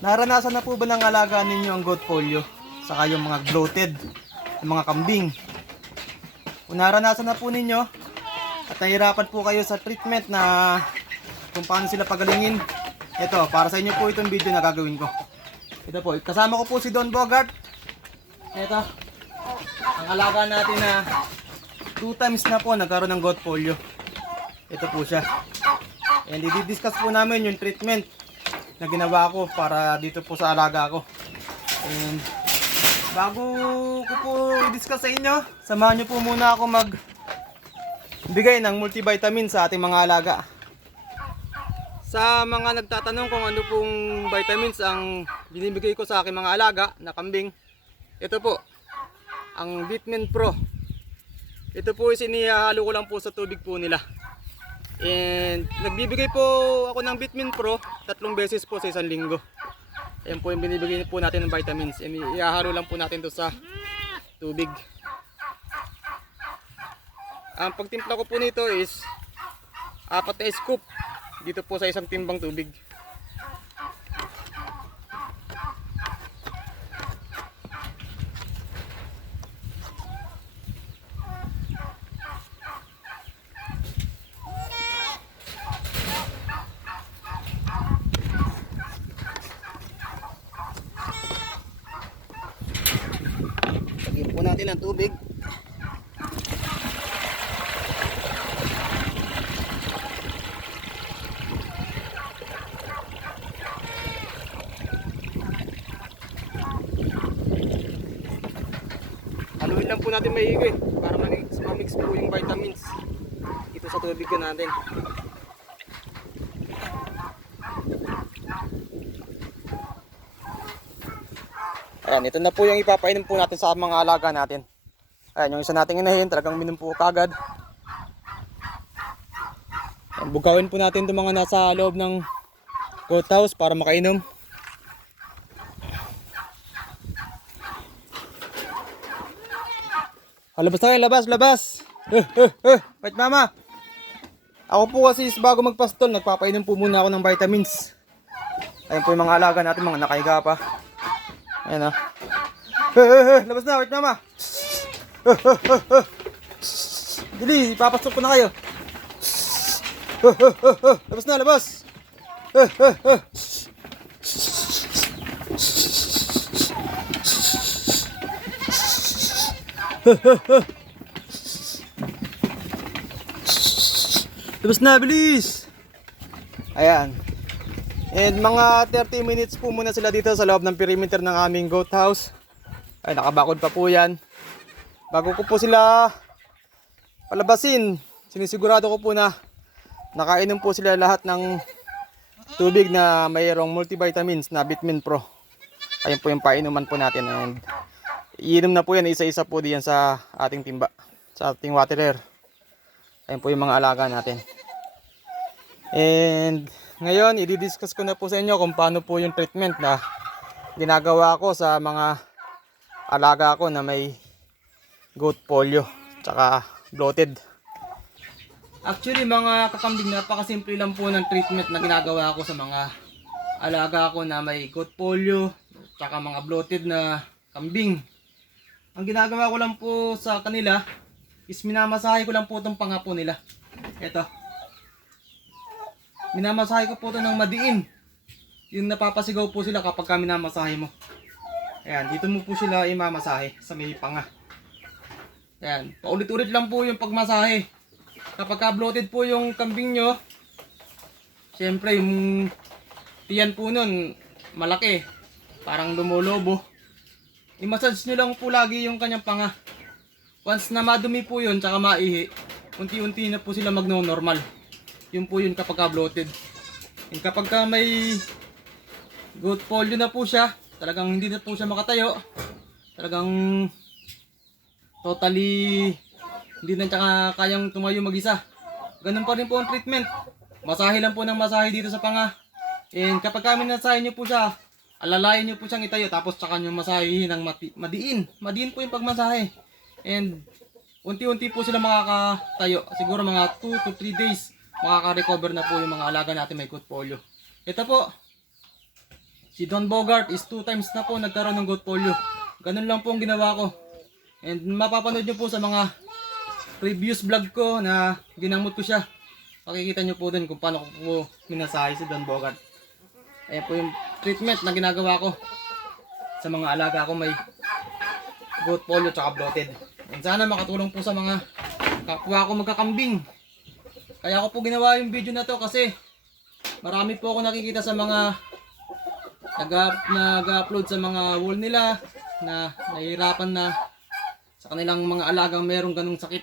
Naranasan na po ba ng alaga ninyo ang goat polio? Saka yung mga bloated, yung mga kambing. Kung naranasan na po ninyo at nahirapan po kayo sa treatment na kung paano sila pagalingin, ito, para sa inyo po itong video na gagawin ko. Ito po, kasama ko po si Don Bogart. Ito, ang alaga natin na 2 times na po nagkaroon ng goat polio. Ito po siya. And i-discuss po namin yung treatment na ginawa ko para dito po sa alaga ko. And bago ko po i-discuss sa inyo, samahan nyo po muna ako magbigay ng multivitamin sa ating mga alaga. Sa mga nagtatanong kung ano pong vitamins ang binibigay ko sa aking mga alaga na kambing, ito po, ang Bitmin Pro. Ito po is inihalo ko lang po sa tubig po nila. And nagbibigay po ako ng Bitmin Pro 3 beses po sa isang linggo. Ayan po yung binibigay po natin ng vitamins. And ihahalo lang po natin to sa tubig. Ang pagtimpla ko po nito is 4 na scoop dito po sa isang timbang tubig. Lagyan po natin ang tubig. Haluin lang po natin maigi para ma-mix po yung vitamins dito sa tubig natin. Ayan, ito na po yung ipapainom po natin sa mga alaga natin. Ayan, yung isa nating inahin, talagang minom po kagad. Ayan, bugawin po natin itong mga nasa loob ng goat house para makainom. Labas na kayo, labas! Wait mama! Ako po kasi bago magpastol, nagpapainom po muna ako ng vitamins. Ayan po yung mga alaga natin, mga nakahiga pa. Ayan o. Labas na, wait mama! Dili, ipapasok ko na kayo. Labas na, labas! Labas na, bilis! Ayan. And mga 30 minutes po muna sila dito sa loob ng perimeter ng aming goat house. Ay, nakabakod pa po yan. Bago ko po sila palabasin, sinisigurado ko po na nakainom po sila lahat ng tubig na mayroong multivitamins na Bitmin Pro. Ayun po yung painuman po natin. And iinom na po yan isa-isa po diyan sa ating timba, sa ating waterer. Ayun po yung mga alaga natin. And ngayon, i-discuss ko na po sa inyo kung paano po yung treatment na ginagawa ko sa mga alaga ko na may goat polio tsaka bloated. Actually mga kakambing, napakasimple lang po ng treatment na ginagawa ko sa mga alaga ko na may goat polio tsaka mga bloated na kambing. Ang ginagawa ko lang po sa kanila is minamasahe ko lang po itong panga po nila. Ito. Minamasahe ko po ito ng madiin. Yung napapasigaw po sila kapag kami minamasahe mo. Ayan, dito mo po sila imamasahe sa may panga. Ayan, paulit-ulit lang po yung pagmasahe. Kapag ka-bloated po yung kambing nyo, syempre yung tiyan po nun malaki, parang lumulobo. I-massage nyo lang po lagi yung kanyang panga. Once na madumi po yun, tsaka maihi, unti-unti na po sila magno-normal. Yun po yun kapag ka-bloated. Yung kapag ka may goat polio na po siya, talagang hindi na po siya makatayo. Talagang totally hindi na tsaka kayang tumayo mag-isa. Ganun pa rin po ang treatment. Masahe lang po ng masahe dito sa panga. And kapag kami nasahe nyo po siya, alalayan nyo po siyang itayo, tapos tsaka nyo masahihin ng madiin. Madiin po yung pagmasahe. And unti-unti po sila makakatayo. Siguro mga 2 to 3 days makaka-recover na po yung mga alaga natin may goat polio. Ito po, si Don Bogart is 2 times na po nagkaroon ng goat polio. Ganun lang po ang ginawa ko. And mapapanood nyo po sa mga previous vlog ko na ginamot ko siya. Makikita nyo po dun kung paano ko po minasahe si Don Bogart. Ayan po yung treatment na ginagawa ko sa mga alaga ko may goat polio tsaka bloated. And sana makatulong po sa mga kapwa ko magkakambing. Kaya ako po ginawa yung video na to kasi marami po ako nakikita sa mga nag-upload sa mga wall nila na nahihirapan na sa kanilang mga alagang merong ganung sakit.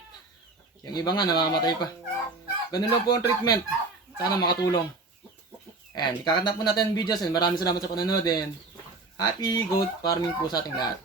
Yung iba nga namamatay pa. Ganun lang po ang treatment. Sana makatulong. Ayan, ikakat na po natin ang videos and maraming salamat sa panonood and happy goat farming po sa ating lahat.